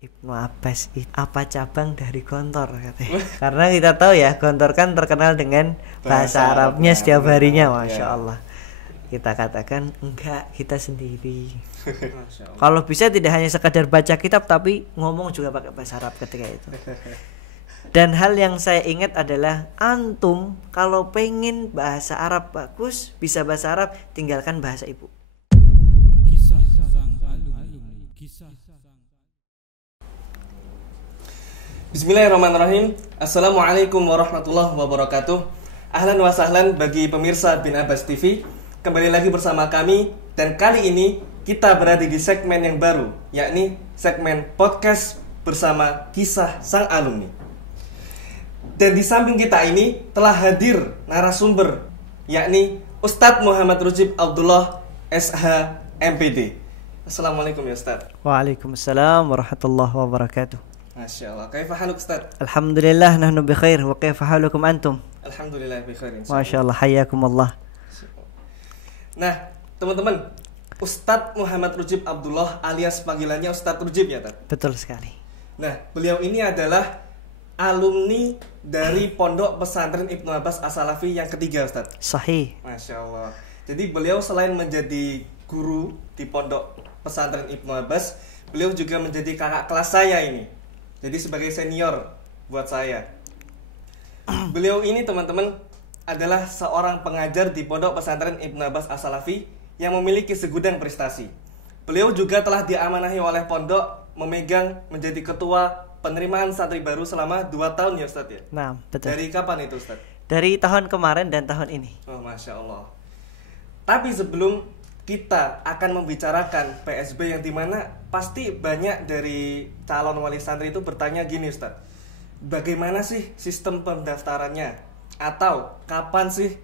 Ibnu Abbas apa cabang dari Gontor katanya. Karena kita tahu ya Gontor kan terkenal dengan bahasa Arabnya setiap harinya, Masya Allah. Kita katakan enggak, kita sendiri. Kalau bisa tidak hanya sekadar baca kitab tapi ngomong juga pakai bahasa Arab ketika itu. Dan hal yang saya ingat adalah antum kalau pengen bahasa Arab bagus, bisa bahasa Arab, tinggalkan bahasa ibu. Kisah sang alumni. Bismillahirrahmanirrahim. Assalamualaikum warahmatullahi wabarakatuh. Ahlan wa sahlan bagi pemirsa Bin Abbas TV. Kembali lagi bersama kami. Dan kali ini kita berada di segmen yang baru, yakni segmen podcast bersama Kisah Sang Alumni. Dan di samping kita ini telah hadir narasumber, yakni Ustadz Muhammad Rujib Abdullah SH MPD. Assalamualaikum ya Ustadz. Waalaikumsalam warahmatullahi wabarakatuh. Masya Allah. Kaifa haluk Ustadz? Alhamdulillah nahnu bi khair wa kaifa halukum antum? Alhamdulillah bi khair. Masya Allah, hayyakumullah. Nah, teman-teman, Ustadz Muhammad Rujib Abdullah alias panggilannya Ustadz Rujib ya, Tad? Betul sekali. Nah, beliau ini adalah alumni dari Pondok Pesantren Ibnu Abbas As-Salafi yang ketiga, Ustadz. Sahih. Masya Allah. Jadi beliau selain menjadi guru di Pondok Pesantren Ibnu Abbas, beliau juga menjadi kakak kelas saya ini. Jadi sebagai senior buat saya. Beliau ini teman-teman adalah seorang pengajar di Pondok Pesantren Ibnu Abbas As-Salafi yang memiliki segudang prestasi. Beliau juga telah diamanahi oleh pondok memegang menjadi ketua penerimaan santri baru selama 2 tahun ya Ustadz ya? Nah, betul. Dari kapan itu Ustadz? Dari tahun kemarin dan tahun ini. Oh, Masya Allah. Tapi sebelum kita akan membicarakan PSB yang dimana pasti banyak dari calon wali santri itu bertanya gini Ustadz, bagaimana sih sistem pendaftarannya? Atau kapan sih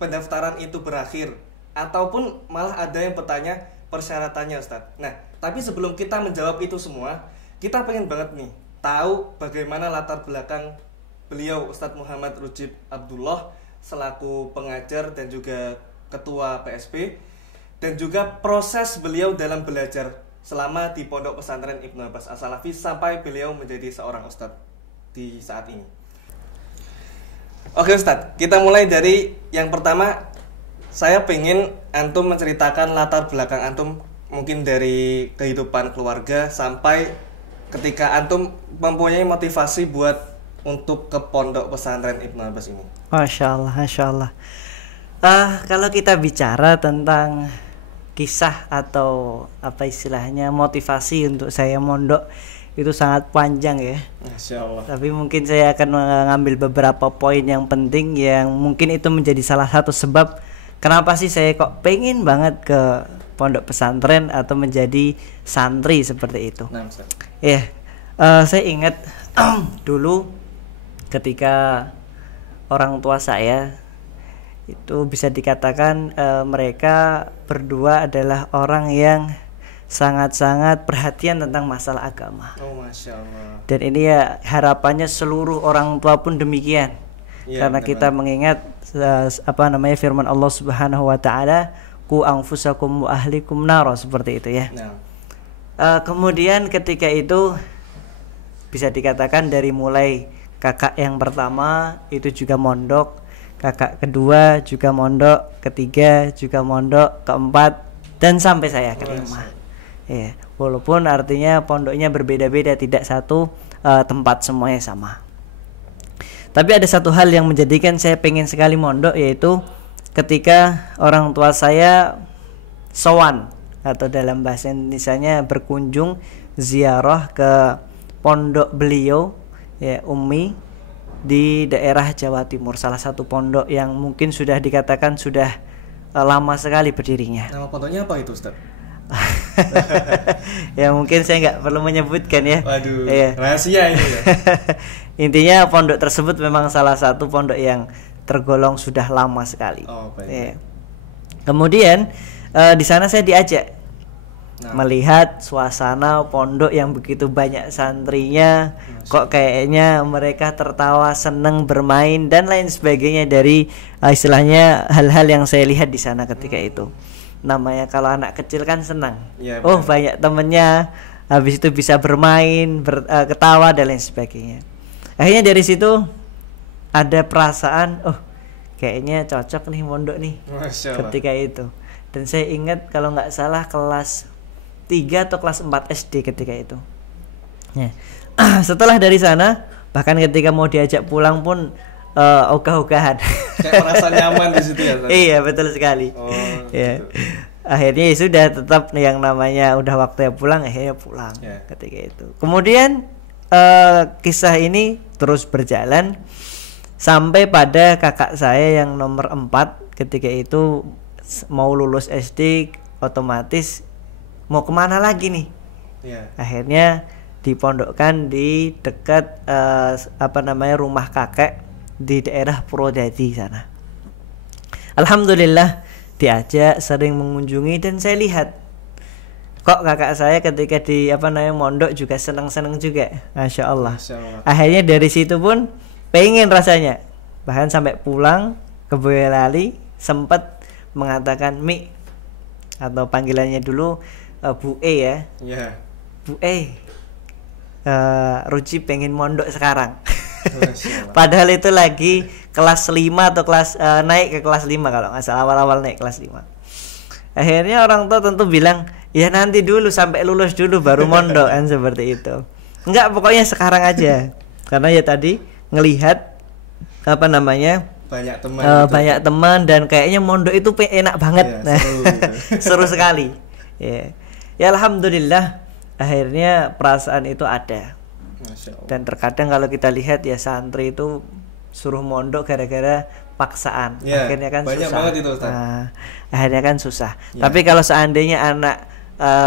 pendaftaran itu berakhir? Ataupun malah ada yang bertanya persyaratannya Ustadz. Nah, tapi sebelum kita menjawab itu semua, kita pengen banget nih tahu bagaimana latar belakang beliau Ustadz Muhammad Rujib Abdullah selaku pengajar dan juga ketua PSB, dan juga proses beliau dalam belajar selama di Pondok Pesantren Ibnu Abbas As-Salafi sampai beliau menjadi seorang ustadz di saat ini. Oke Ustadz, kita mulai dari yang pertama. Saya pengen antum menceritakan latar belakang antum, mungkin dari kehidupan keluarga sampai ketika antum mempunyai motivasi buat untuk ke Pondok Pesantren Ibnu Abbas ini. Masya Allah, Masya Allah. Kalau kita bicara tentang kisah atau apa istilahnya motivasi untuk saya mondok, itu sangat panjang ya. Masya Allah. Tapi mungkin saya akan mengambil beberapa poin yang penting yang mungkin itu menjadi salah satu sebab kenapa sih saya kok pengen banget ke pondok pesantren atau menjadi santri seperti itu. Nah, saya ingat dulu ketika orang tua saya itu bisa dikatakan mereka berdua adalah orang yang sangat-sangat perhatian tentang masalah agama. Oh, Masya Allah. Dan ini ya harapannya seluruh orang tua pun demikian. Karena kita mengingat firman Allah Subhanahu wa taala, qu anfusakum wa ahlikum nar, seperti itu ya. Kemudian ketika itu bisa dikatakan dari mulai kakak yang pertama itu juga mondok, kakak kedua juga mondok, ketiga juga mondok, keempat dan sampai saya kelima. Ya, walaupun artinya pondoknya berbeda-beda, tidak satu tempat, semuanya sama. Tapi ada satu hal yang menjadikan saya pengen sekali mondok, yaitu ketika orang tua saya sowan atau dalam bahasa Indonesianya berkunjung ziarah ke pondok beliau ya, Ummi, di daerah Jawa Timur, salah satu pondok yang mungkin sudah dikatakan sudah lama sekali berdirinya. Nama pondoknya apa itu Ustaz? Ya mungkin saya nggak perlu menyebutkan ya. Waduh, rahasia ini ya. Intinya pondok tersebut memang salah satu pondok yang tergolong sudah lama sekali. Oh, baik. Ya. Kemudian di sana saya diajak melihat suasana pondok yang begitu banyak santrinya. Kok kayaknya mereka tertawa, seneng bermain dan lain sebagainya dari istilahnya hal-hal yang saya lihat di sana ketika itu. Namanya kalau anak kecil kan senang. Ya, banyak temennya, habis itu bisa bermain, ketawa dan lain sebagainya. Akhirnya dari situ ada perasaan, oh kayaknya cocok nih mondok nih. Masya Allah. Ketika itu. Dan saya ingat kalau nggak salah kelas 3 atau kelas 4 SD ketika itu. Ya. Setelah dari sana, bahkan ketika mau diajak pulang pun ogah-ogahan. Kayak merasa nyaman di situ ya. Iya, betul sekali. Oh, ya. gitu. Akhirnya ya sudah, tetap yang namanya udah waktunya pulang, akhirnya pulang ketika itu. Kemudian kisah ini terus berjalan sampai pada kakak saya yang nomor 4 ketika itu mau lulus SD, otomatis mau kemana lagi nih? Akhirnya dipondokkan di dekat rumah kakek di daerah Purwodadi sana. Alhamdulillah diajak, sering mengunjungi, dan saya lihat kok kakak saya ketika di mondok juga senang-senang juga, Masya Allah. Akhirnya dari situ pun pengen rasanya, bahkan sampai pulang ke Boyolali sempat mengatakan, Mi, atau panggilannya dulu Bu E ya. Bu E, Ruci pengen mondok sekarang. Padahal itu lagi kelas 5 atau kelas naik ke kelas 5 kalau nggak salah, awal-awal naik kelas 5. Akhirnya orang tua tentu bilang, ya nanti dulu sampai lulus dulu baru mondok kan, seperti itu. Enggak, pokoknya sekarang aja. Karena ya tadi ngelihat banyak teman dan kayaknya mondok itu enak banget. Seru sekali. Ya alhamdulillah akhirnya perasaan itu ada. Dan terkadang kalau kita lihat ya santri itu suruh mondok gara-gara paksaan, akhirnya kan banyak susah. Banget itu, Ustaz. Akhirnya kan susah. Tapi kalau seandainya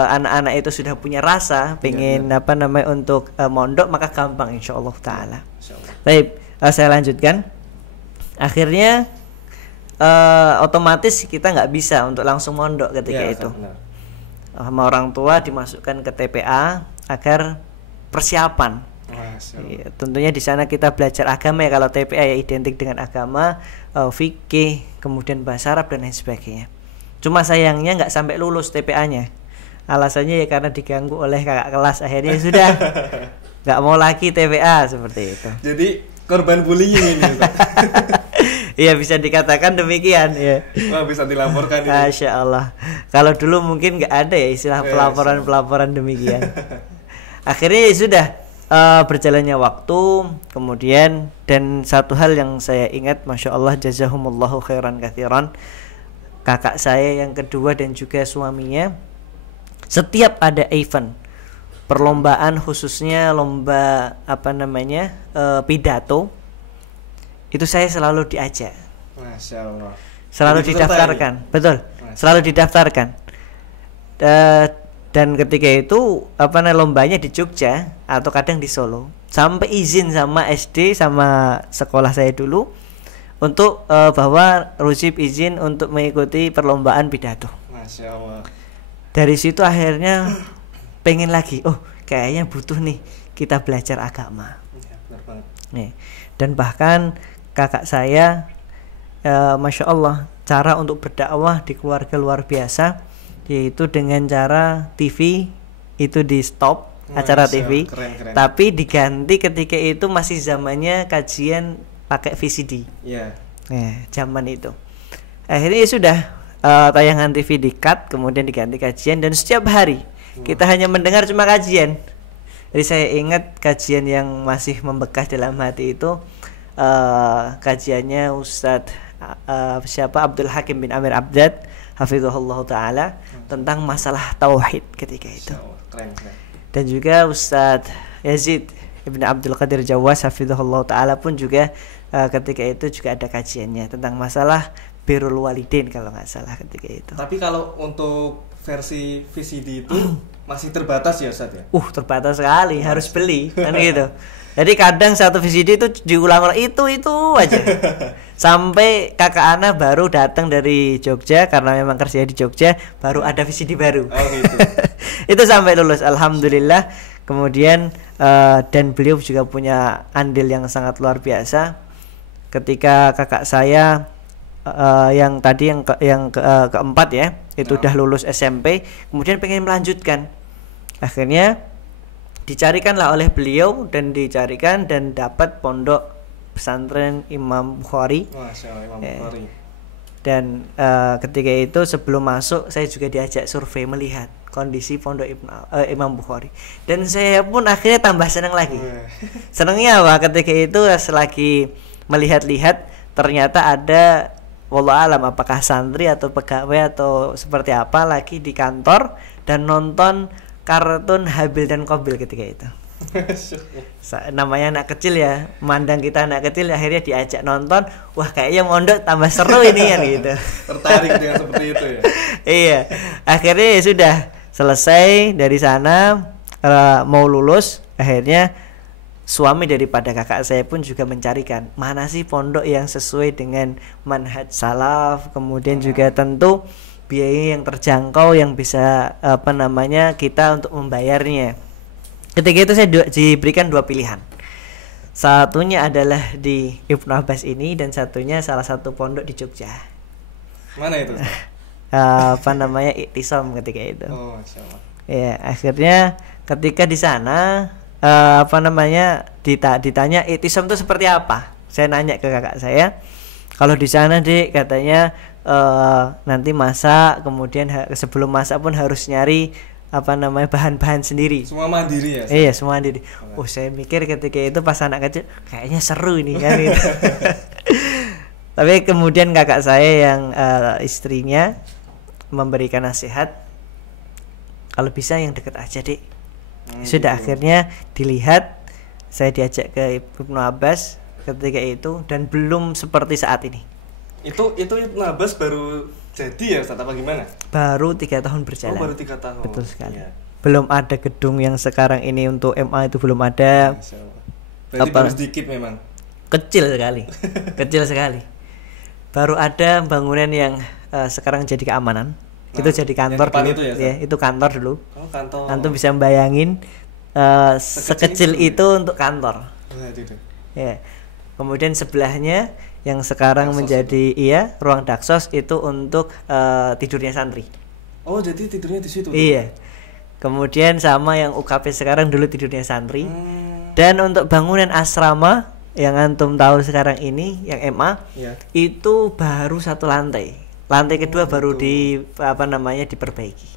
anak-anak itu sudah punya rasa pengen untuk mondok, maka gampang insyaallah taala. Baik, saya lanjutkan. Akhirnya otomatis kita nggak bisa untuk langsung mondok ketika itu. Sama orang tua dimasukkan ke TPA agar persiapan. Tentunya di sana kita belajar agama ya, kalau TPA ya identik dengan agama, fikih, kemudian bahasa Arab dan lain sebagainya. Cuma sayangnya nggak sampai lulus TPA-nya. Alasannya ya karena diganggu oleh kakak kelas, akhirnya sudah nggak mau lagi TPA seperti itu. Jadi korban bullying ini. Iya, bisa dikatakan demikian ya. Wah, bisa dilaporkan ini. Masya Allah. Kalau dulu mungkin nggak ada ya istilah pelaporan demikian. Akhirnya ya sudah berjalannya waktu, kemudian dan satu hal yang saya ingat, Masya Allah, jazahumullahu khairan katsiran, kakak saya yang kedua dan juga suaminya, setiap ada event perlombaan, khususnya lomba pidato, itu saya selalu diajak. Masya Allah. Selalu didaftarkan, betul. Selalu didaftarkan. Dan ketika itu lombanya di Jogja atau kadang di Solo. Sampai izin sama SD sama sekolah saya dulu untuk bahwa Rusip izin untuk mengikuti perlombaan pidato. Masya Allah. Dari situ akhirnya pengen lagi, oh kayaknya butuh nih kita belajar agama. Benar banget. Nih. Dan bahkan kakak saya, Masya Allah, cara untuk berdakwah di keluarga luar biasa, yaitu dengan cara TV itu di stop, acara TV, keren. tapi diganti ketika itu masih zamannya kajian pakai VCD. Zaman itu. Akhirnya ya sudah, tayangan TV di-cut, kemudian diganti kajian, dan setiap hari kita hanya mendengar cuma kajian. Jadi saya ingat kajian yang masih membekas dalam hati itu, kajiannya Ustadz Abdul Hakim bin Amir Abdad hafizahullah ta'ala, tentang masalah tauhid ketika itu. Keren. Dan juga Ustadz Yazid Ibn Abdul Qadir Jawas hafizahullah ta'ala pun juga ketika itu juga ada kajiannya tentang masalah birrul walidain kalau nggak salah ketika itu. Tapi kalau untuk versi VCD itu masih terbatas ya Ustadz ya? Terbatas sekali, harus beli kan gitu. Jadi kadang satu VCD itu diulang-ulang itu aja. Sampai kakak Ana baru datang dari Jogja, karena memang kerja di Jogja, baru ada VCD baru. Gitu. Itu sampai lulus, alhamdulillah. Kemudian dan beliau juga punya andil yang sangat luar biasa. Ketika kakak saya yang tadi yang keempat ya, itu udah lulus SMP, kemudian pengen melanjutkan. Akhirnya dicarikanlah oleh beliau dan dapat pondok pesantren Imam Bukhari. Masya Allah, Imam Ya. Bukhari. Dan ketika itu sebelum masuk saya juga diajak survei melihat kondisi pondok Imam Bukhari, dan saya pun akhirnya tambah senang lagi. Senangnya apa? Ketika itu selagi melihat-lihat ternyata ada, wallah alam apakah santri atau pegawai atau seperti apa lagi di kantor dan nonton kartun Habil dan Qabil ketika itu. Namanya anak kecil ya, mandang kita anak kecil, akhirnya diajak nonton. Wah, kayaknya mondok tambah seru ini kan gitu. Tertarik dengan seperti itu ya. Iya, akhirnya ya sudah selesai dari sana, mau lulus, akhirnya suami daripada kakak saya pun juga mencarikan mana sih pondok yang sesuai dengan manhaj salaf, kemudian juga tentu biaya yang terjangkau yang bisa kita untuk membayarnya. Ketika itu saya diberikan dua pilihan. Satunya adalah di Ibnu Abbas ini dan satunya salah satu pondok di Jogja. Mana itu? Iktisam ketika itu. Oh, Masya Allah. Ya, akhirnya ketika di sana ditanya Iktisam itu seperti apa? Saya nanya ke kakak saya. Kalau di sana, Dik, katanya nanti masak, kemudian sebelum masak pun harus nyari bahan-bahan sendiri. Semua mandiri ya? Iya, semua mandiri. Oh, saya mikir ketika itu pas anak kecil kayaknya seru ini kan gitu. Tapi kemudian kakak saya yang istrinya memberikan nasihat, kalau bisa yang dekat aja, Dik. Sudah gitu. Akhirnya dilihat, saya diajak ke Ibnu Abbas ketika itu dan belum seperti saat ini. Itu Ibnu Abbas baru jadi ya Ustaz apa gimana? Baru 3 tahun berjalan. Oh, baru 3 tahun. Betul sekali. Iya. Belum ada gedung yang sekarang ini untuk MA itu belum ada. Masya Allah. Berarti baru sedikit memang. Kecil sekali. Kecil sekali. Baru ada bangunan yang sekarang jadi keamanan. Itu jadi kantor dulu. Itu ya, itu kantor dulu. Oh, kantor. Antum bisa bayangin sekecil itu untuk kantor. Ya. Kemudian sebelahnya yang sekarang Daksos menjadi ruang daksos itu untuk tidurnya santri. Oh, jadi tidurnya di situ. Iya. Kemudian sama yang UKP sekarang dulu tidurnya santri. Dan untuk bangunan asrama yang antum tahu sekarang ini yang MA, itu baru 1 lantai. Lantai kedua baru diperbaiki.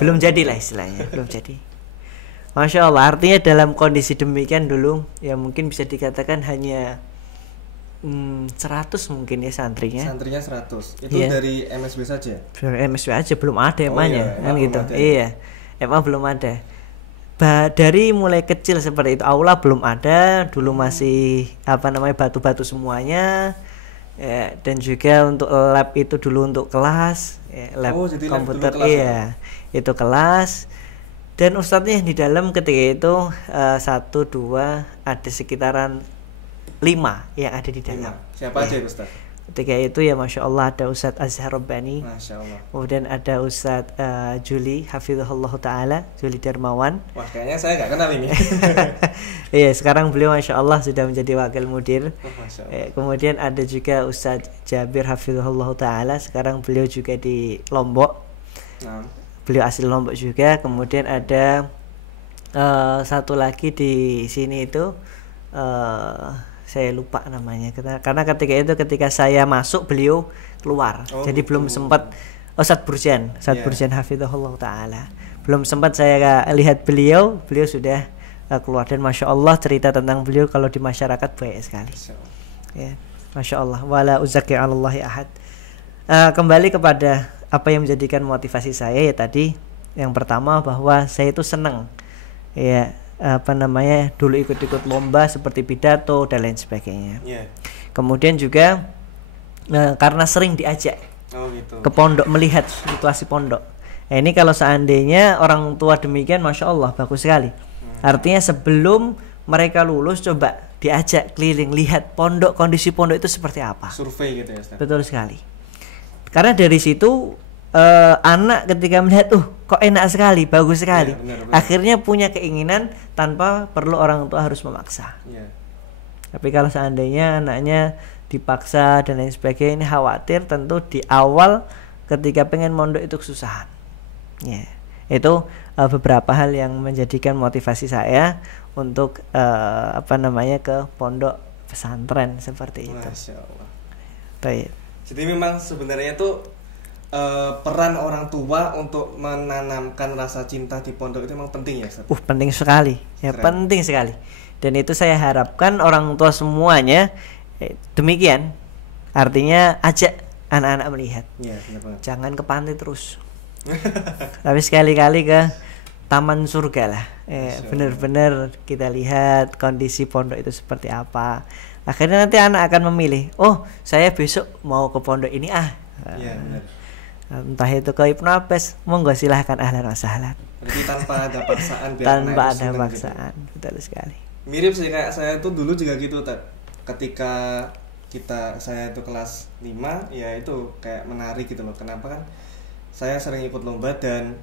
Belum jadi lah istilahnya, belum jadi. Masya Allah, artinya dalam kondisi demikian dulu ya mungkin bisa dikatakan hanya 100 mungkin ya santrinya. Santrinya 100. Itu dari MSB saja. Dari MSB aja belum ada MA-nya kan gitu. Ada. Iya. MA belum ada. Dari mulai kecil seperti itu, aula belum ada, dulu masih batu-batu semuanya. Ya, dan juga untuk lab itu dulu untuk kelas, lab komputer. Iya. Itu kelas. Dan ustadznya di dalam ketika itu 1, 2 ada sekitaran 5 yang ada di dalam. Siapa aja Ustaz? Ketika itu ya Masya Allah ada Ustadz Azhar Rabbani. Masya Allah. Kemudian ada Ustadz Juli Hafizahullah Ta'ala, Juli Darmawan. Wah, kayaknya saya nggak kenal ini. Iya, sekarang beliau Masya Allah sudah menjadi wakil mudir. Masya Allah. Kemudian ada juga Ustadz Jabir Hafizahullah Ta'ala, sekarang beliau juga di Lombok. Beliau asli Lombok juga. Kemudian ada satu lagi di sini itu saya lupa namanya karena ketika saya masuk beliau keluar. Jadi belum sempat Ustadz Burjan Hafizahullah Ta'ala, belum sempat saya lihat beliau sudah keluar. Dan Masya Allah cerita tentang beliau kalau di masyarakat banyak sekali. Ya, Masya Allah, wala uzaki 'alallahi ahad. Kembali kepada apa yang menjadikan motivasi saya ya tadi, yang pertama bahwa saya itu senang ya dulu ikut-ikut lomba seperti pidato dan lain sebagainya. Kemudian juga karena sering diajak ke pondok melihat situasi pondok. Nah, ini kalau seandainya orang tua demikian, Masya Allah bagus sekali. Artinya sebelum mereka lulus coba diajak keliling lihat pondok, kondisi pondok itu seperti apa. Survei gitu ya Ustaz. Betul sekali. Karena dari situ anak ketika melihat kok enak sekali, bagus sekali, benar. Akhirnya punya keinginan tanpa perlu orang tua harus memaksa. Tapi kalau seandainya anaknya dipaksa dan lain sebagainya, ini khawatir tentu di awal ketika pengen mondok itu kesusahan. Itu beberapa hal yang menjadikan motivasi saya untuk ke pondok pesantren seperti itu. Masya Allah. Baik. Jadi memang sebenarnya tuh peran orang tua untuk menanamkan rasa cinta di pondok itu memang penting ya, Ustaz? Penting sekali. Ya, Keren. penting sekali. Dan itu saya harapkan orang tua semuanya demikian. Artinya ajak anak-anak melihat. Iya, benar banget. Jangan ke pantai terus. Tapi sekali-kali ke taman surga lah. Benar-benar kita lihat kondisi pondok itu seperti apa. Akhirnya nanti anak akan memilih, oh saya besok mau ke pondok ini Iya, benar. Entah itu ke Ibnu Abbas, monggo silahkan, ahlan wa sahlan. Berarti tanpa ada paksaan biar Tanpa anak itu ada seneng paksaan, gitu. betul sekali. Mirip sih kayak saya tuh dulu juga gitu, ketika saya itu kelas 5, ya itu kayak menarik gitu loh. Kenapa kan saya sering ikut lomba dan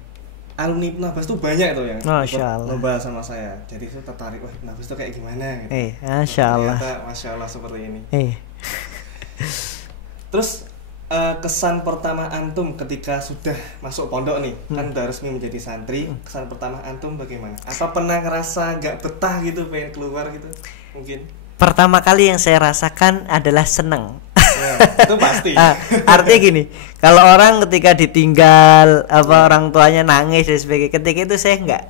alumni Ibnu Abbas tuh banyak tuh yang ikut lomba sama saya. Jadi itu tertarik, wah Ibnu Abbas tuh kayak gimana gitu. Masya Allah. Ternyata Masya Allah seperti ini. Terus kesan pertama antum ketika sudah masuk pondok nih, kan udah resmi menjadi santri, kesan pertama antum bagaimana? Apa pernah ngerasa gak betah gitu, pengen keluar gitu? Mungkin pertama kali yang saya rasakan adalah seneng. ya, itu pasti. Artinya gini, kalau orang ketika ditinggal orang tuanya nangis dan sebagainya, ketika itu saya nggak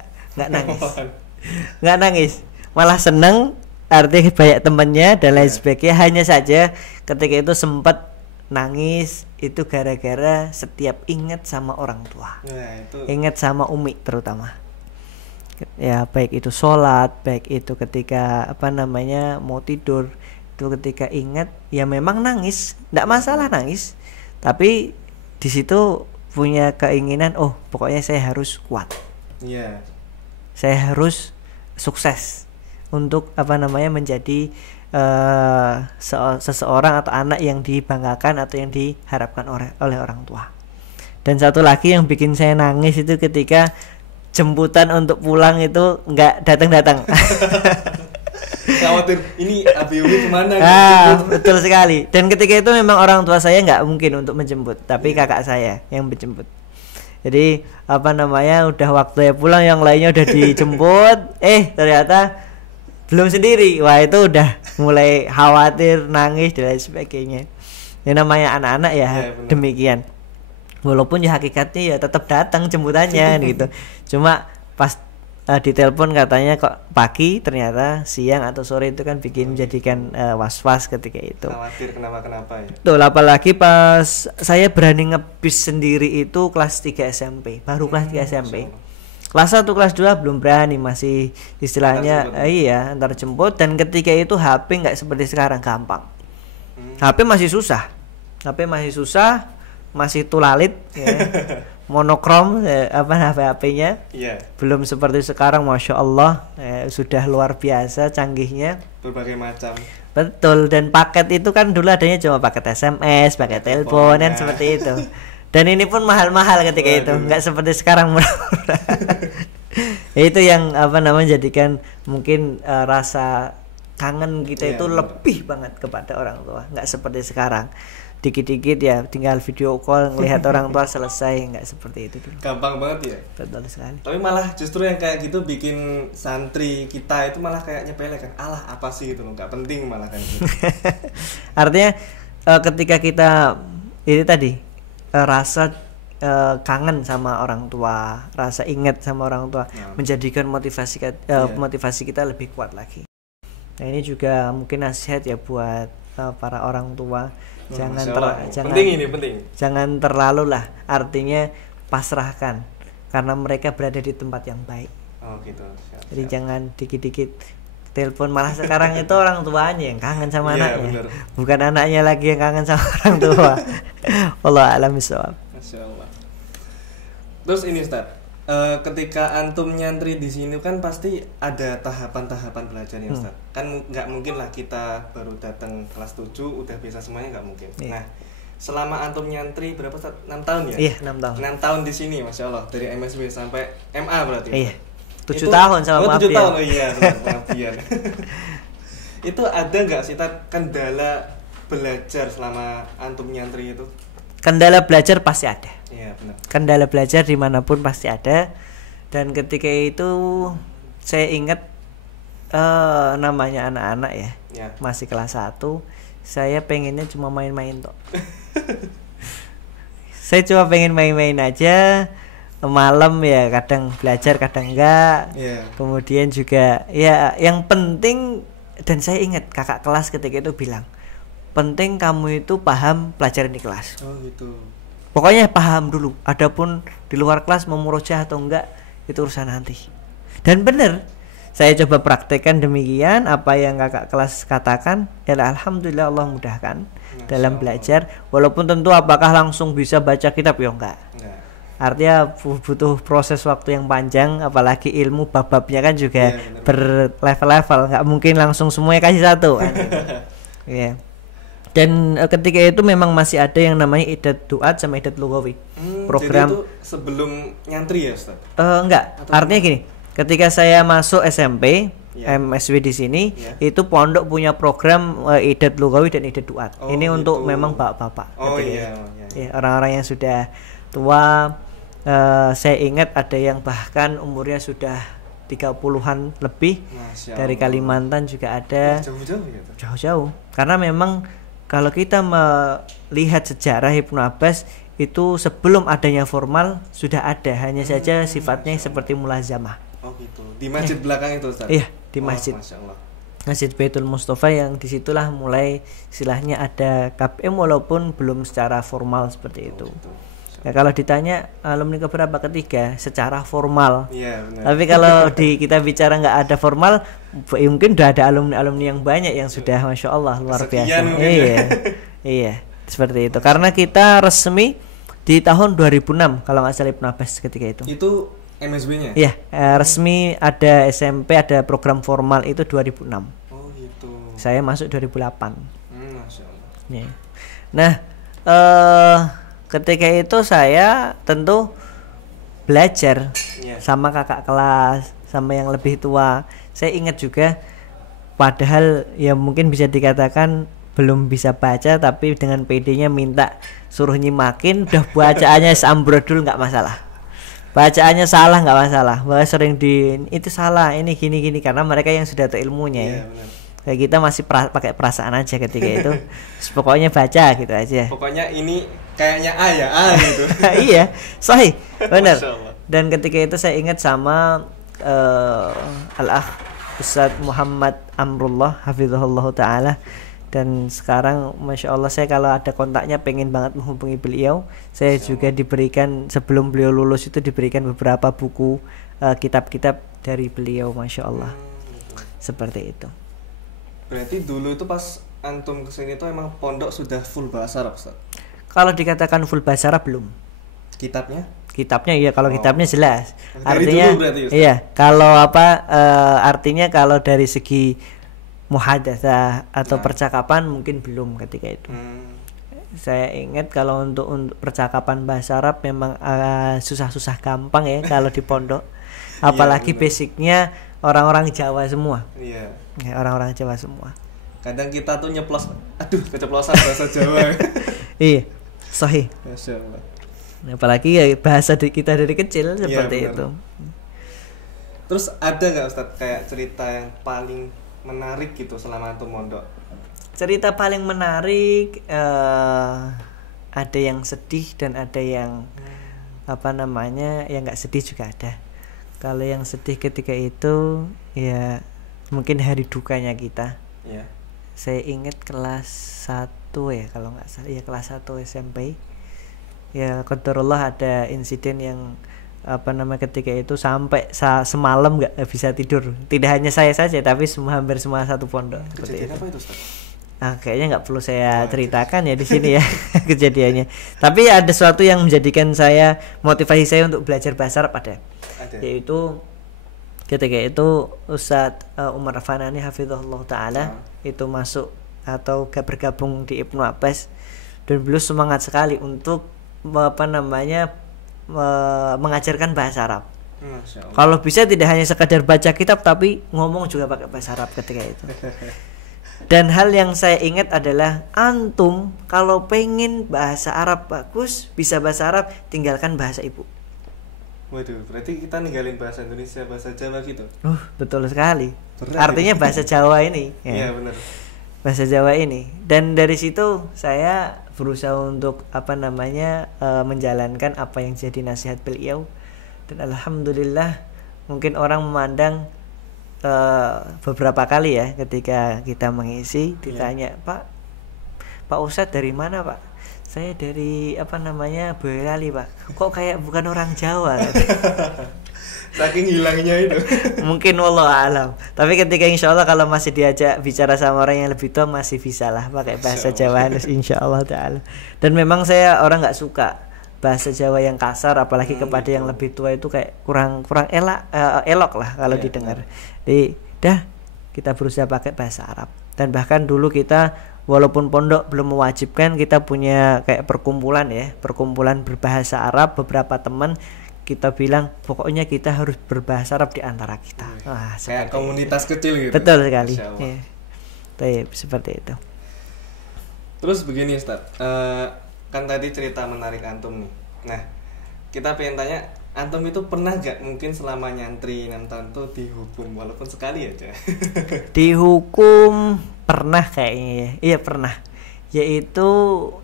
nangis, malah seneng. Artinya banyak temannya dan lain sebagainya. Hanya saja ketika itu sempat nangis itu gara-gara setiap ingat sama orang tua, ingat sama umi terutama. Ya, baik itu sholat, baik itu ketika mau tidur, itu ketika ingat ya memang nangis, tidak masalah nangis, tapi di situ punya keinginan, oh pokoknya saya harus kuat, saya harus sukses untuk menjadi seseorang atau anak yang dibanggakan atau yang diharapkan oleh orang tua. Dan satu lagi yang bikin saya nangis itu ketika jemputan untuk pulang itu nggak datang. Khawatir ini Abi Umi kemana betul sekali. Dan ketika itu memang orang tua saya nggak mungkin untuk menjemput, tapi kakak saya yang menjemput. Jadi udah waktunya pulang, yang lainnya udah dijemput, ternyata belum sendiri. Wah, itu udah mulai khawatir, nangis dan lain sebagainya. Yang namanya anak-anak ya demikian. Walaupun ya hakikatnya ya tetap datang jemputannya gitu. Cuma pas ditelepon katanya kok pagi, ternyata siang atau sore, itu kan menjadikan was-was ketika itu. Khawatir kenapa ya. Tuh, apalagi pas saya berani ngebis sendiri itu kelas 3 SMP, baru kelas 3 SMP. Kelas 1, kelas 2 belum berani, masih istilahnya antar jemput. Dan ketika itu HP nggak seperti sekarang gampang. HP masih susah, masih tulalit monokrom HP-nya. Belum seperti sekarang, Masya Allah, sudah luar biasa canggihnya, berbagai macam. Betul. Dan paket itu kan dulu adanya cuma paket SMS, paket telepon dan seperti itu. Dan ini pun mahal-mahal ketika itu, nggak seperti sekarang murah-murah. Itu yang jadikan mungkin rasa kangen kita itu lebih banget kepada orang tua, nggak seperti sekarang. Dikit-dikit ya tinggal video call ngelihat orang tua selesai, nggak seperti itu dulu. Gampang banget ya. Betul sekali. Tapi malah justru yang kayak gitu bikin santri kita itu malah kayak nyepele kan. Alah apa sih itu, nggak penting malah kan gitu. Artinya ketika kita ini tadi rasa kangen sama orang tua, rasa ingat sama orang tua, menjadikan motivasi kita lebih kuat lagi. Nah, ini juga mungkin nasihat ya buat para orang tua. Jangan terlalu lah, artinya pasrahkan, karena mereka berada di tempat yang baik. Gitu. Jadi jangan dikit-dikit telepon, malah sekarang itu orang tuanya yang kangen sama anaknya, bukan anaknya lagi yang kangen sama orang tua. Wallahu a'lam bishawab. Masya Allah. Terus ini Ustaz, ketika antum nyantri di sini kan pasti ada tahapan-tahapan belajarnya Ustaz. Kan nggak mungkin lah kita baru datang kelas 7 udah bisa semuanya, nggak mungkin. Nah, selama antum nyantri berapa Ustaz? 6 tahun ya? Iya, 6 tahun. 6 tahun di sini, Masya Allah, dari MSW sampai MA berarti. Iya. 7 tahun sama 7 tahun. Oh iya, pengabdian. Itu ada nggak sih kendala belajar selama antum nyantri itu? Kendala belajar pasti ada. Iya, benar. Kendala belajar dimanapun pasti ada. Dan ketika itu saya ingat namanya anak-anak ya, masih kelas 1, saya pengennya cuma main-main toh. Saya cuma pengen main-main aja, malam ya kadang belajar kadang enggak. Kemudian juga ya yang penting, dan saya ingat kakak kelas ketika itu bilang, penting kamu itu paham pelajaran di kelas. Oh gitu. Pokoknya paham dulu, adapun di luar kelas mau murojaah atau enggak itu urusan nanti. Dan benar, saya coba praktekkan demikian apa yang kakak kelas katakan. Ya alhamdulillah Allah mudahkan dalam belajar. Walaupun tentu apakah langsung bisa baca kitab ya enggak. Artinya butuh proses waktu yang panjang, apalagi ilmu bab-babnya kan juga berlevel-level, nggak mungkin langsung semuanya kasih satu kan. Ya. Dan ketika itu memang masih ada yang namanya idat duat sama idat lugawi. Program jadi itu sebelum nyantri ya Ustaz? Enggak, artinya gini, ketika saya masuk SMP, MSW di sini, itu pondok punya program idat lugawi dan idat duat. Ini gitu. Untuk memang bapak-bapak. Ya, orang-orang yang sudah tua. Saya ingat ada yang bahkan umurnya sudah 30-an lebih. Dari Kalimantan juga ada. Jauh-jauh ya? Jauh-jauh. Karena memang kalau kita melihat sejarah Ibnu Abbas itu sebelum adanya formal sudah ada, hanya saja sifatnya seperti mulazamah. Oh gitu. Di masjid belakang itu Ustaz? Iya, di masjid. Masjid Baitul Mustafa, yang disitulah mulai istilahnya ada KPM walaupun belum secara formal seperti itu. Gitu. Ya, kalau ditanya alumni keberapa, ketiga secara formal. Iya, benar. Tapi kalau kita bicara nggak ada formal, mungkin udah ada alumni yang banyak yang sudah masya Allah luar biasa. Iya, seperti itu. Karena kita resmi di tahun 2006 kalau nggak salah Ibnu Abbas ketika itu. Itu MSB-nya? Iya, resmi ada SMP, ada program formal itu 2006. Oh gitu. Saya masuk 2008. Masya Allah. Ya. Nah, ketika itu saya tentu belajar sama kakak kelas, sama yang lebih tua. Saya ingat juga, padahal ya mungkin bisa dikatakan belum bisa baca, tapi dengan PD-nya minta suruh nyimakin, udah bacaannya seamburadul nggak masalah. Bacaannya salah nggak masalah, bahwa sering itu salah, ini gini-gini, karena mereka yang sudah tahu ilmunya. Kayak kita masih pakai perasaan aja ketika itu. Pokoknya baca gitu aja. Pokoknya ini kayaknya A ya, A gitu. Iya, sahih, benar. Dan ketika itu saya ingat sama Al-Akh Ustadz Muhammad Amrullah hafizahullah ta'ala. Dan sekarang Masya Allah saya kalau ada kontaknya pengen banget menghubungi beliau. Saya juga diberikan, sebelum beliau lulus itu diberikan beberapa buku kitab-kitab dari beliau, Masya Allah. Seperti itu. Berarti dulu itu pas antum kesini tuh emang pondok sudah full bahasa Arab Ustaz? Kalau dikatakan full bahasa Arab belum. Kitabnya? Kitabnya iya, kalau kitabnya jelas. Dari artinya dulu berarti, Ustaz? Iya, kalau artinya kalau dari segi muhadatsah atau percakapan mungkin belum ketika itu. Saya ingat kalau untuk percakapan bahasa Arab memang susah-susah gampang ya kalau di pondok. Apalagi basicnya orang-orang Jawa semua. Iya. Ya, orang-orang Jawa semua. Kadang kita tuh nyeplos, aduh keceplosan bahasa Jawa. Iya, sahih. Masya Allah. Apalagi ya bahasa kita dari kecil seperti itu. Terus ada nggak Ustadz kayak cerita yang paling menarik gitu selama antum mondok? Cerita paling menarik ada yang sedih dan ada yang yang nggak sedih juga ada. Kalau yang sedih ketika itu ya mungkin hari dukanya kita. Saya ingat kelas 1 ya kalau nggak salah, ya kelas 1 SMP. Ya qadarullah ada insiden yang ketika itu sampai semalam nggak bisa tidur. Tidak hanya saya saja tapi hampir semua satu pondok. Kejadian apa itu Ustaz? Kayaknya nggak perlu saya ceritakan ya di sini ya kejadiannya. Tapi ada sesuatu yang menjadikan saya, motivasi saya untuk belajar bahasa Arab ada. Yaitu ketika itu Ustadz Umar Fanani hafizahullah ta'ala itu masuk atau bergabung di Ibnu Abbas, dan beliau semangat sekali untuk mengajarkan bahasa Arab. Kalau bisa tidak hanya sekadar baca kitab tapi ngomong juga pakai bahasa Arab ketika itu. Dan hal yang saya ingat adalah antum kalau pengen bahasa Arab bagus, bisa bahasa Arab, tinggalkan bahasa ibu. Waduh, berarti kita ninggalin bahasa Indonesia, bahasa Jawa gitu. Betul sekali. Berat Artinya ya? bahasa Jawa ini. Iya benar. Bahasa Jawa ini. Dan dari situ saya berusaha untuk menjalankan apa yang jadi nasihat beliau. Dan alhamdulillah mungkin orang memandang beberapa kali ya ketika kita mengisi ditanya, Pak Ustadz dari mana Pak? Saya dari Boyolali Pak. Kok kayak bukan orang Jawa? Saking hilangnya itu. Mungkin wallahu alam. Tapi ketika insya Allah kalau masih diajak bicara sama orang yang lebih tua masih bisa lah pakai bahasa Jawa halus insya Allah taala. Dan memang saya orang nggak suka bahasa Jawa yang kasar, apalagi kepada yang lebih tua itu kayak kurang elok lah kalau didengar. Jadi kita berusaha pakai bahasa Arab. Dan bahkan dulu kita walaupun pondok belum mewajibkan, kita punya kayak perkumpulan berbahasa Arab. Beberapa teman kita bilang pokoknya kita harus berbahasa Arab di antara kita. Kayak komunitas kecil gitu. Betul sekali. Seperti itu. Terus begini Ustaz, kan tadi cerita menarik antum nih. Nah, kita pengen tanya, antum itu pernah gak mungkin selama nyantri tuh dihukum walaupun sekali aja? Dihukum pernah kayaknya ya. Iya pernah. Yaitu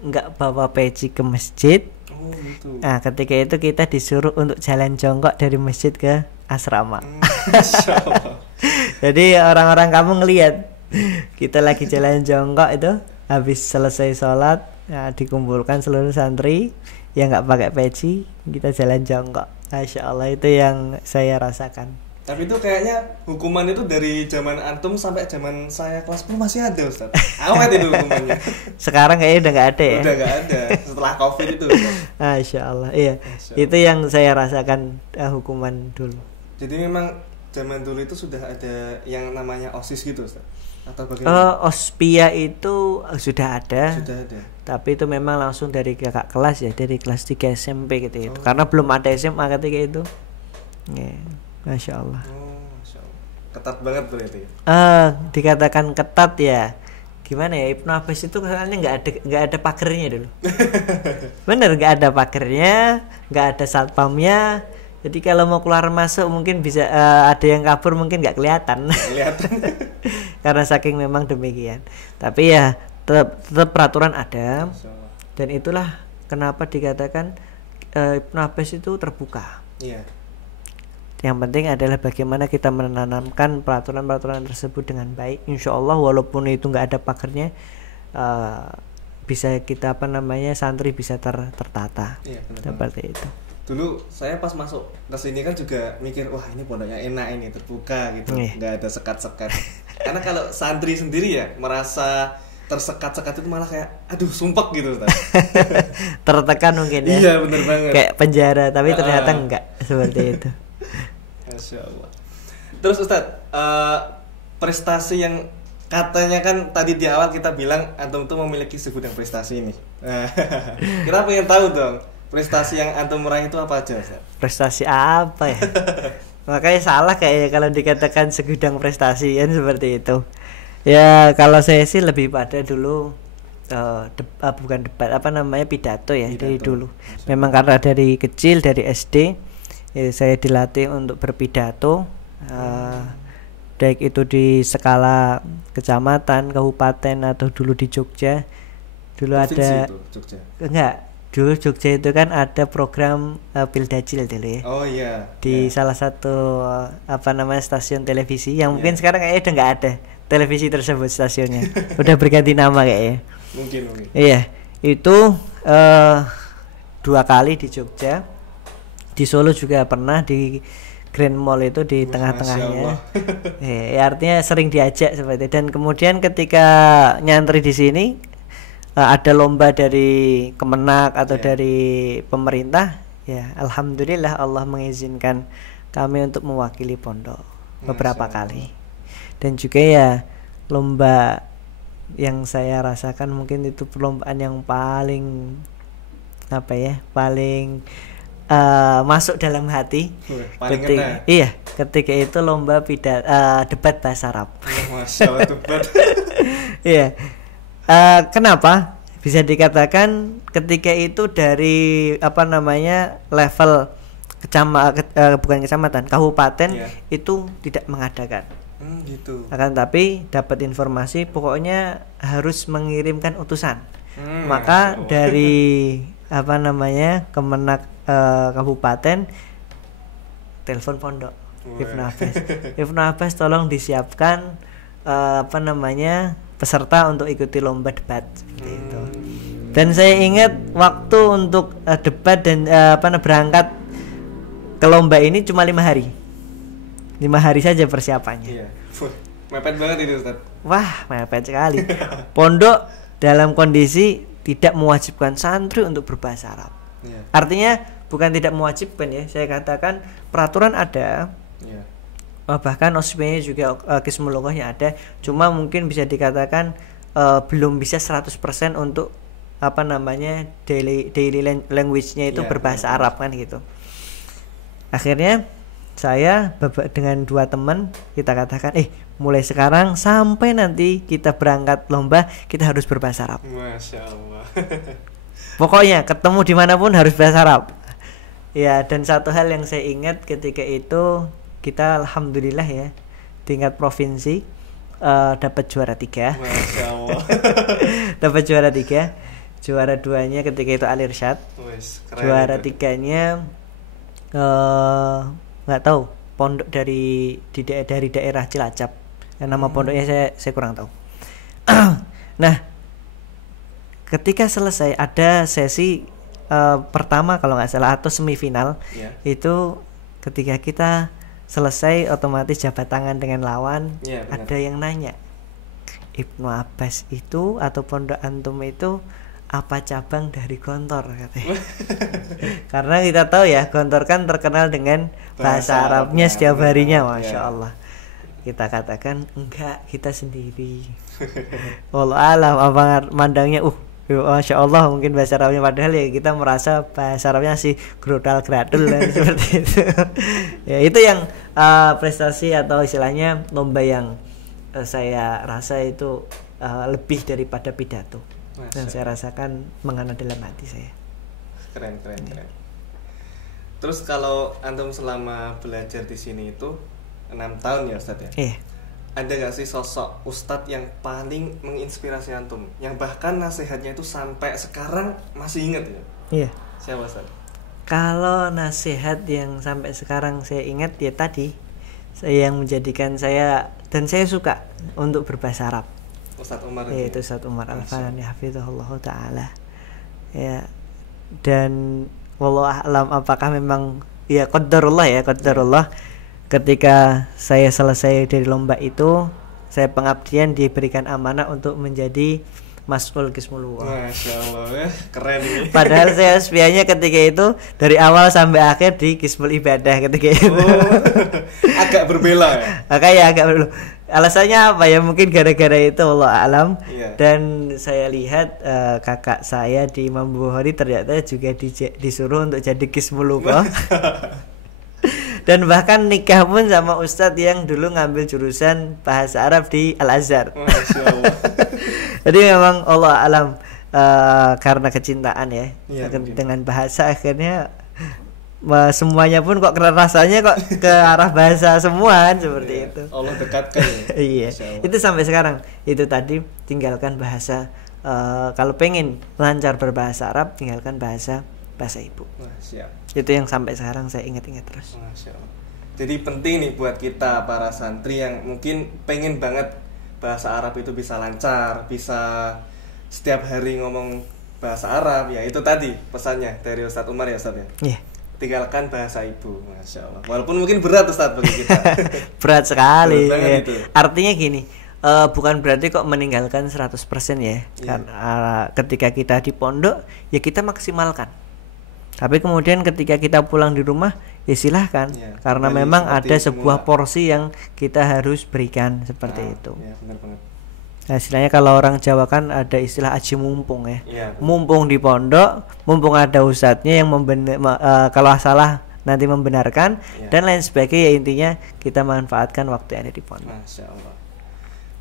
nggak bawa peci ke masjid. Gitu. Nah, ketika itu kita disuruh untuk jalan jongkok dari masjid ke asrama. Jadi orang-orang kamu ngelihat kita lagi jalan jongkok itu, habis selesai sholat, dikumpulkan seluruh santri yang nggak pakai peci, kita jalan jongkok. Masya Allah, itu yang saya rasakan. Tapi itu kayaknya hukuman itu dari zaman antum sampai zaman saya kelas 10 masih ada Ustaz. Awet itu hukumannya. Sekarang kayaknya udah nggak ada ya. Udah nggak ada setelah COVID itu. Masya Allah, iya. Masya Allah. Itu yang saya rasakan hukuman dulu. Jadi memang zaman dulu itu sudah ada yang namanya OSIS gitu Ustaz? Atau bagaimana? Ospia itu sudah ada. Sudah ada. Tapi itu memang langsung dari kakak kelas ya, dari kelas 3 SMP gitu itu. Karena belum ada SMA ketika itu. Masya Allah. Masya Allah. Ketat banget berarti. Dikatakan ketat ya. Gimana ya, Ibnu Abbas itu soalnya nggak ada pagernya dulu. Bener, nggak ada pagernya, nggak ada satpamnya. Jadi kalau mau keluar masuk mungkin bisa ada yang kabur mungkin nggak kelihatan. Karena saking memang demikian. Tapi ya tetap peraturan ada. Dan itulah kenapa dikatakan Ibnu Abbas itu terbuka. Iya. Yang penting adalah bagaimana kita menanamkan peraturan-peraturan tersebut dengan baik. Insya Allah walaupun itu nggak ada pagernya, bisa kita santri bisa tertata. Iya, seperti itu. Dulu saya pas masuk ke sini kan juga mikir, wah ini pondoknya enak ini, terbuka gitu, nggak ada sekat-sekat. Karena kalau santri sendiri ya merasa tersekat-sekat itu malah kayak aduh sumpek gitu Ustaz. Tertekan mungkin ya. Iya benar banget. Kayak penjara, tapi ternyata enggak seperti itu. Masya Allah. Terus Ustaz, prestasi yang katanya kan tadi di awal kita bilang antum tuh memiliki segudang prestasi ini. Kita pengen tahu dong, prestasi yang antum meraih itu apa aja Ustaz? Prestasi apa ya? Makanya salah kayaknya kalau dikatakan segudang prestasi kan seperti itu. Ya kalau saya sih lebih pada dulu bukan debat pidato ya. Dari dulu. Memang karena dari kecil dari SD ya, saya dilatih untuk berpidato, baik itu di skala kecamatan, kabupaten atau dulu di Jogja. Dulu ada Jogja. Enggak. Dulu Jogja itu kan ada program Pildajil dulu ya. Oh iya. Di salah satu stasiun televisi yang mungkin sekarang kayaknya udah nggak ada televisi tersebut stasiunnya. Udah berganti nama kayaknya. Mungkin. Iya, itu 2 kali di Jogja. Di Solo juga pernah di Grand Mall itu di tengah-tengahnya. Ya, artinya sering diajak seperti itu. Dan kemudian ketika nyantri di sini ada lomba dari Kemenak atau dari pemerintah, ya alhamdulillah Allah mengizinkan kami untuk mewakili pondok beberapa kali. Dan juga ya lomba yang saya rasakan mungkin itu perlombaan yang paling masuk dalam hati. Ketika itu lomba debat bahasa Arab. Masya Allah, debat. Iya. Kenapa bisa dikatakan ketika itu dari level bukan kecamatan, kabupaten Iya. itu tidak mengadakan. Gitu. Akan tapi dapat informasi pokoknya harus mengirimkan utusan. Maka Masya Allah. dari Kemenak kabupaten telepon pondok Ibnu Abbas. Ibnu Abbas tolong disiapkan peserta untuk ikuti lomba debat seperti itu. Dan saya ingat waktu untuk debat dan berangkat ke lomba ini cuma 5 hari. 5 hari saja persiapannya. Iya. Mepet banget itu Ustaz. Wah, mepet sekali. Pondok dalam kondisi tidak mewajibkan santri untuk berbahasa Arab. Iya. Artinya bukan tidak mewajibkan ya, saya katakan peraturan ada. Iya. Bahkan OSP-nya juga Qismul Lughahnya ada, cuma mungkin bisa dikatakan belum bisa 100% untuk daily language-nya itu Iya, berbahasa benar. Arab kan gitu. Akhirnya saya dengan 2 teman kita katakan mulai sekarang sampai nanti kita berangkat lomba kita harus berbahasa Arab. Masya Allah. Pokoknya ketemu dimanapun harus bahasa Arab. Ya, dan satu hal yang saya ingat ketika itu kita alhamdulillah ya tingkat provinsi dapat juara 3. Masya Allah. Dapat juara 3. Juara 2-nya ketika itu Ali Irsyad. Wes, keren Juara itu. 3-nya nggak tahu pondok dari daerah Cilacap. Yang nama pondoknya saya kurang tahu. Nah, ketika selesai ada sesi pertama kalau nggak salah atau semifinal, Iya. itu ketika kita selesai otomatis jabat tangan dengan lawan. Iya, benar. Ada yang nanya, Ibnu Abbas itu atau pondok antum itu apa cabang dari Gontor katanya. Karena kita tahu ya Gontor kan terkenal dengan bahasa Arabnya setiap harinya, masya Iya. Allah. Kita katakan enggak, kita sendiri. Wallah alam apa mandangnya masya Allah mungkin bahasa Arabnya, padahal ya kita merasa bahasa Arabnya sih grudal gradul dan seperti itu. Ya itu yang prestasi atau istilahnya lomba yang saya rasa itu lebih daripada pidato. Dan saya rasakan mengena dalam hati saya. Keren. Terus kalau antum selama belajar di sini itu 6 tahun ya Ustadz ya? Iya. Ada gak sih sosok Ustadz yang paling menginspirasi antum, yang bahkan nasihatnya itu sampai sekarang masih ingat ya? Iya. Siapa Ustadz? Kalau nasihat yang sampai sekarang saya ingat ya tadi, saya yang menjadikan saya dan saya suka untuk berbahasa Arab. Ustadz Umar Yaitu Ustadz Umar Al-Fani hafizahullah taala. Ya. Dan wallahu a'lam apakah memang ya qadarullah ketika saya selesai dari lomba itu, saya pengabdian diberikan amanah untuk menjadi Mas'ul Qismul Lughah. Masya Allah, keren ini. Padahal saya spianya ketika itu dari awal sampai akhir di Qismul Ibadah ketika itu. Agak berbeda ya? Agak dulu. Alasannya apa ya? Mungkin gara-gara itu Allah alam. Iya. Dan saya lihat kakak saya di Imam Bukhari ternyata juga disuruh untuk jadi Qismul Lughah. Dan bahkan nikah pun sama ustadz yang dulu ngambil jurusan bahasa Arab di Al-Azhar. Masya Allah. Jadi memang Allah alam karena kecintaan ya, Iya, dengan bahasa akhirnya semuanya pun kok rasanya kok ke arah bahasa semua seperti Iya, itu. Allah dekatkan ya. Iya, Masya Allah. itu sampai sekarang. Itu tadi tinggalkan bahasa kalau pengen lancar berbahasa Arab tinggalkan bahasa ibu. Masya Allah. Itu yang sampai sekarang saya ingat-ingat terus. Masya Allah. Jadi penting nih buat kita para santri yang mungkin pengen banget bahasa Arab itu bisa lancar, bisa setiap hari ngomong bahasa Arab. Ya itu tadi pesannya dari Ustadz Umar ya Ustadz ya. Iya. Tinggalkan bahasa ibu. Masya Allah. Walaupun mungkin berat Ustadz bagi kita. Berat sekali. Berat banget Ya. itu. Artinya gini, bukan berarti kok meninggalkan 100% ya. Iya. Karena ketika kita di pondok ya kita maksimalkan. Tapi kemudian ketika kita pulang di rumah ya silahkan, Iya, karena kembali memang seperti ada sebuah semula. porsi yang kita harus berikan seperti itu. Ya benar banget. Nah, istilahnya kalau orang Jawa kan ada istilah aji mumpung ya. Iya. Mumpung di pondok, mumpung ada ustadznya yang kalau salah nanti membenarkan Iya. dan lain sebagainya. Ya intinya kita manfaatkan waktu yang ada di pondok. Masya Allah.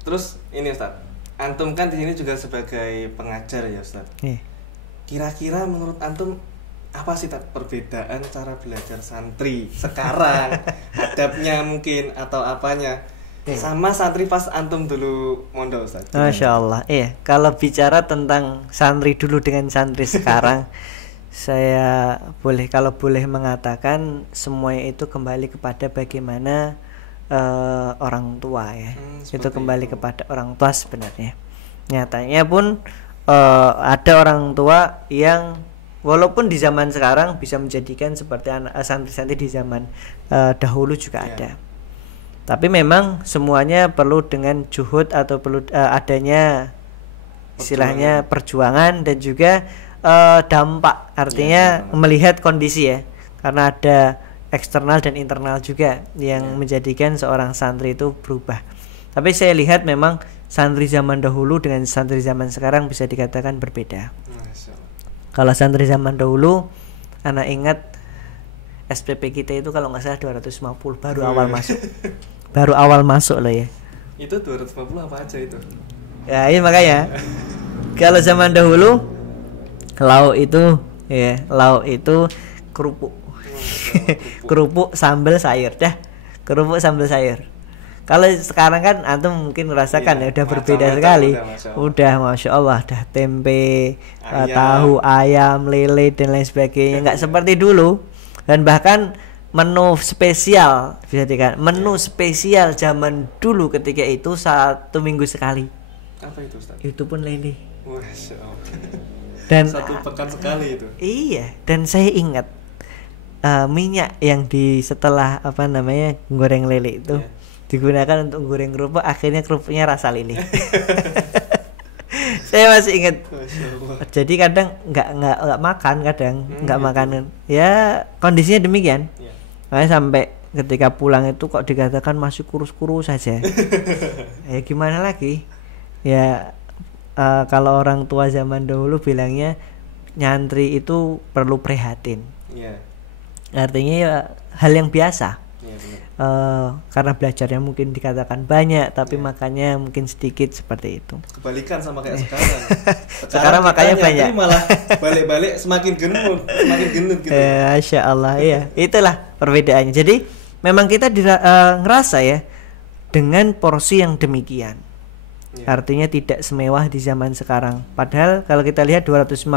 Terus ini Ustadz, antum kan di sini juga sebagai pengajar ya Ustadz. Iya. Kira-kira menurut antum apa sih perbedaan cara belajar santri sekarang, adabnya mungkin atau apanya, sama santri pas antum dulu mondok Ustaz? Masya Allah. Iya, kalau bicara tentang santri dulu dengan santri sekarang, saya kalau boleh mengatakan semuanya itu kembali kepada bagaimana orang tua ya. Itu kembali kepada orang tua sebenarnya. Nyatanya pun ada orang tua yang walaupun di zaman sekarang bisa menjadikan seperti anak santri-santri di zaman dahulu juga ada. Tapi memang semuanya perlu dengan juhud atau perlu adanya istilahnya perjuangan dan juga dampak, artinya melihat kondisi ya. Karena ada eksternal dan internal juga yang menjadikan seorang santri itu berubah. Tapi saya lihat memang santri zaman dahulu dengan santri zaman sekarang bisa dikatakan berbeda. Kalau santri zaman dahulu, anak ingat SPP kita itu kalau nggak salah 250 baru awal masuk. Baru awal masuk loh ya. Itu 250 apa aja itu? Ya, ini makanya kalau zaman dahulu lauk itu kerupuk. Kerupuk sambal sayur dah. Kerupuk sambal sayur. Kalau sekarang kan antum mungkin merasakan ya udah berbeda sekali. Udah Masya Allah, dah tempe, tahu, ayam, lele dan lain sebagainya. Nggak seperti dulu. Dan bahkan menu spesial bisa dikatakan menu spesial zaman dulu ketika itu 1 minggu sekali. Apa itu Ustaz? Itu pun lele. Masya Allah. Dan 1 pekan sekali itu. Iya, dan saya ingat minyak yang setelah goreng lele itu digunakan untuk goreng kerupuk, akhirnya kerupuknya rasa lele. Saya masih ingat. Jadi kadang nggak makan, kadang nggak makanan. Ya kondisinya demikian. Makanya sampai ketika pulang itu kok dikatakan masih kurus-kurus saja. Ya gimana lagi? Ya kalau orang tua zaman dahulu bilangnya nyantri itu perlu prihatin. Artinya ya hal yang biasa. Karena belajarnya mungkin dikatakan banyak tapi makannya mungkin sedikit, seperti itu. Kebalikan sama kayak sekarang. Sekarang makanya banyak. Malah balik-balik semakin gendut gitu. Masya Allah, ya. Itulah perbedaannya. Jadi memang kita ngerasa ya dengan porsi yang demikian. Artinya tidak semewah di zaman sekarang. Padahal kalau kita lihat 250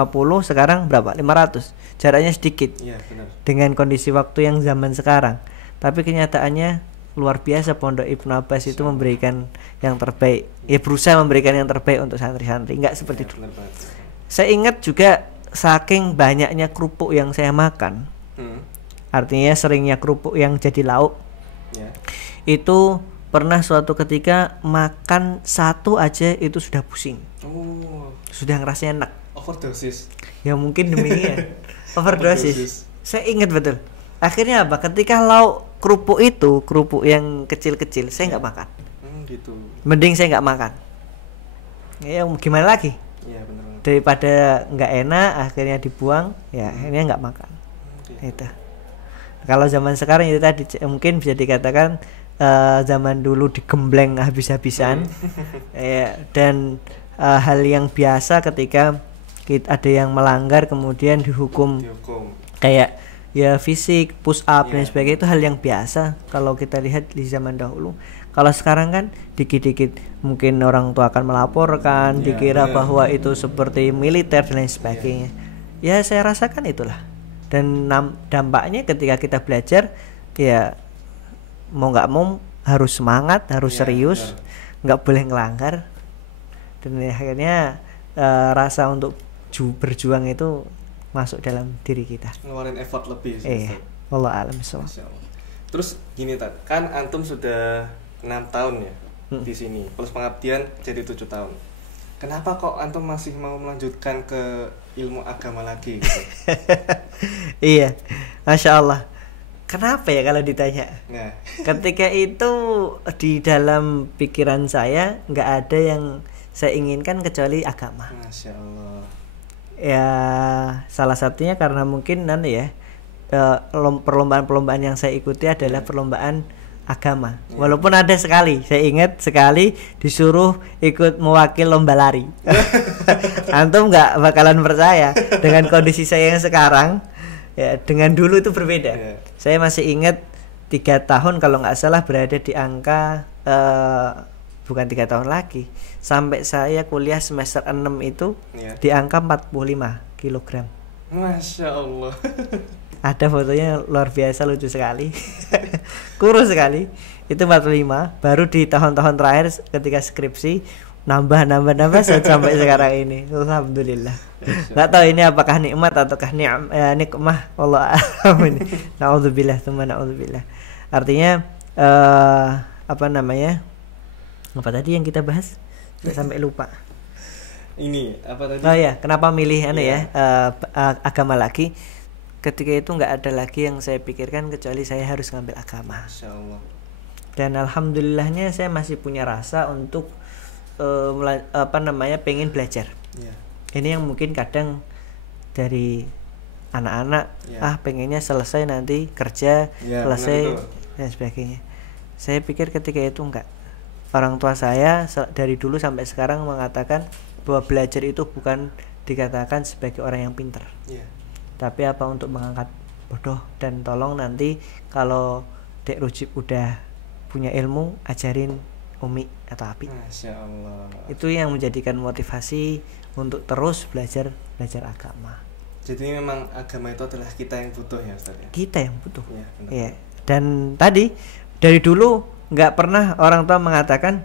sekarang berapa? 500. Jaraknya sedikit. Benar. Dengan kondisi waktu yang zaman sekarang. Tapi kenyataannya luar biasa, Pondok Ibnu Abbas itu memberikan yang terbaik. Ya berusaha memberikan yang terbaik untuk santri-santri. Enggak seperti dulu. Saya ingat juga saking banyaknya kerupuk yang saya makan. Artinya seringnya kerupuk yang jadi lauk. Itu pernah suatu ketika makan 1 aja itu sudah pusing. Sudah ngerasanya enak. Overdosis. Ya mungkin demikian. Overdosis. Saya ingat betul. Akhirnya apa? Ketika lauk kerupuk yang kecil-kecil, saya nggak makan. Gitu. Mending saya nggak makan. Ya gimana lagi? Benar. Daripada nggak enak, akhirnya dibuang, ya akhirnya nggak makan. Itu. Kalau zaman sekarang itu tadi mungkin bisa dikatakan zaman dulu digembleng habis-habisan, dan hal yang biasa ketika ada yang melanggar kemudian dihukum. Kayak ya fisik, push up dan sebagainya, itu hal yang biasa kalau kita lihat di zaman dahulu. Kalau sekarang kan dikit-dikit mungkin orang tua akan melaporkan, dikira bahwa itu seperti militer dan lain sebagainya. Ya saya rasakan itulah. Dan dampaknya ketika kita belajar ya mau nggak mau harus semangat, harus serius, nggak boleh ngelanggar. Dan akhirnya rasa untuk berjuang itu masuk dalam diri kita. Ngeluarin effort lebih. Wallah alam bisawab. Terus gini kan antum sudah 6 tahun ya di sini, plus pengabdian jadi 7 tahun. Kenapa kok antum masih mau melanjutkan ke ilmu agama lagi gitu? Iya, Masya Allah. Kenapa ya kalau ditanya? Ketika itu di dalam pikiran saya nggak ada yang saya inginkan kecuali agama. Masya Allah. Ya salah satunya karena mungkin perlombaan-perlombaan yang saya ikuti adalah perlombaan agama. Walaupun ada sekali, saya ingat sekali disuruh ikut mewakil lomba lari. Antum nggak bakalan percaya dengan kondisi saya yang sekarang. Ya, dengan dulu itu berbeda. Iya. Saya masih ingat 3 tahun kalau nggak salah berada di angka bukan 3 tahun lagi. Sampai saya kuliah semester 6 itu Iya. di angka 45 kilogram. Masya Allah. Ada fotonya luar biasa lucu sekali. Kurus sekali. Itu 45. Baru di tahun-tahun terakhir ketika skripsi nambah sampai sekarang ini. Alhamdulillah. Nggak tahu ini apakah nikmat ataukah nikmah Allah alam ini. Naudzubillah tsumma naudzubillah. Artinya apa namanya? Apa tadi yang kita bahas? Sampai lupa. Ini apa tadi? Oh ya, kenapa milih Iya. agama lagi? Ketika itu nggak ada lagi yang saya pikirkan kecuali saya harus ngambil agama. Masya Allah. Dan alhamdulillahnya saya masih punya rasa untuk pengen belajar. Iya. Ini yang mungkin kadang dari anak-anak Ya. pengennya selesai nanti kerja, Ya, selesai benar, dan sebagainya. Saya pikir ketika itu enggak. Orang tua saya dari dulu sampai sekarang mengatakan bahwa belajar itu bukan dikatakan sebagai orang yang pintar, Iya. tapi apa untuk mengangkat bodoh. Dan tolong nanti kalau Dek Rujib udah punya ilmu, ajarin Umi atau Abi. Masya Allah. Itu yang menjadikan motivasi untuk terus belajar agama. Jadi memang agama itu adalah kita yang butuh ya Ustaz ya? Kita yang butuh. Iya, benar. Iya. Dan tadi dari dulu nggak pernah orang tua mengatakan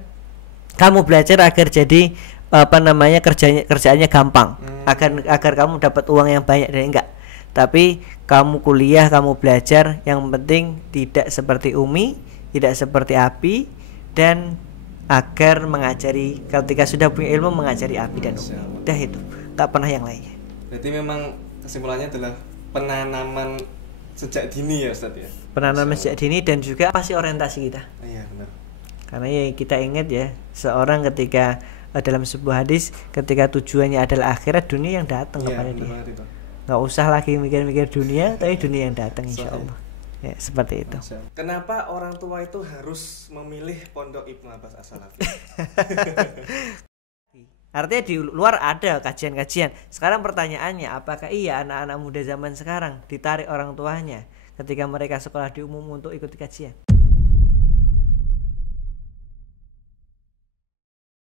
kamu belajar agar jadi kerjaannya gampang, agar kamu dapat uang yang banyak, dan enggak. Tapi kamu kuliah, kamu belajar, yang penting tidak seperti Umi, tidak seperti Abi, dan agar mengajari, ketika sudah punya ilmu mengajari Abi dan Umi. Udah itu, nggak pernah yang lainnya. Berarti memang kesimpulannya adalah penanaman sejak dini ya Ustaz ya? Penanaman sejak dini, dan juga apa sih orientasi kita. Iya benar. Karena ya kita ingat ya, seorang ketika dalam sebuah hadis, ketika tujuannya adalah akhirat, dunia yang datang Iya, kepada benar dia. banget itu. Nggak usah lagi mikir-mikir dunia, tapi dunia yang datang insya Soalnya. Allah. Ya, seperti itu. Masya Allah. Kenapa orang tua itu harus memilih Pondok Ibnu Abbas As-Salafi? Artinya di luar ada kajian-kajian. Sekarang pertanyaannya, apakah iya anak-anak muda zaman sekarang ditarik orang tuanya ketika mereka sekolah di umum untuk ikut kajian?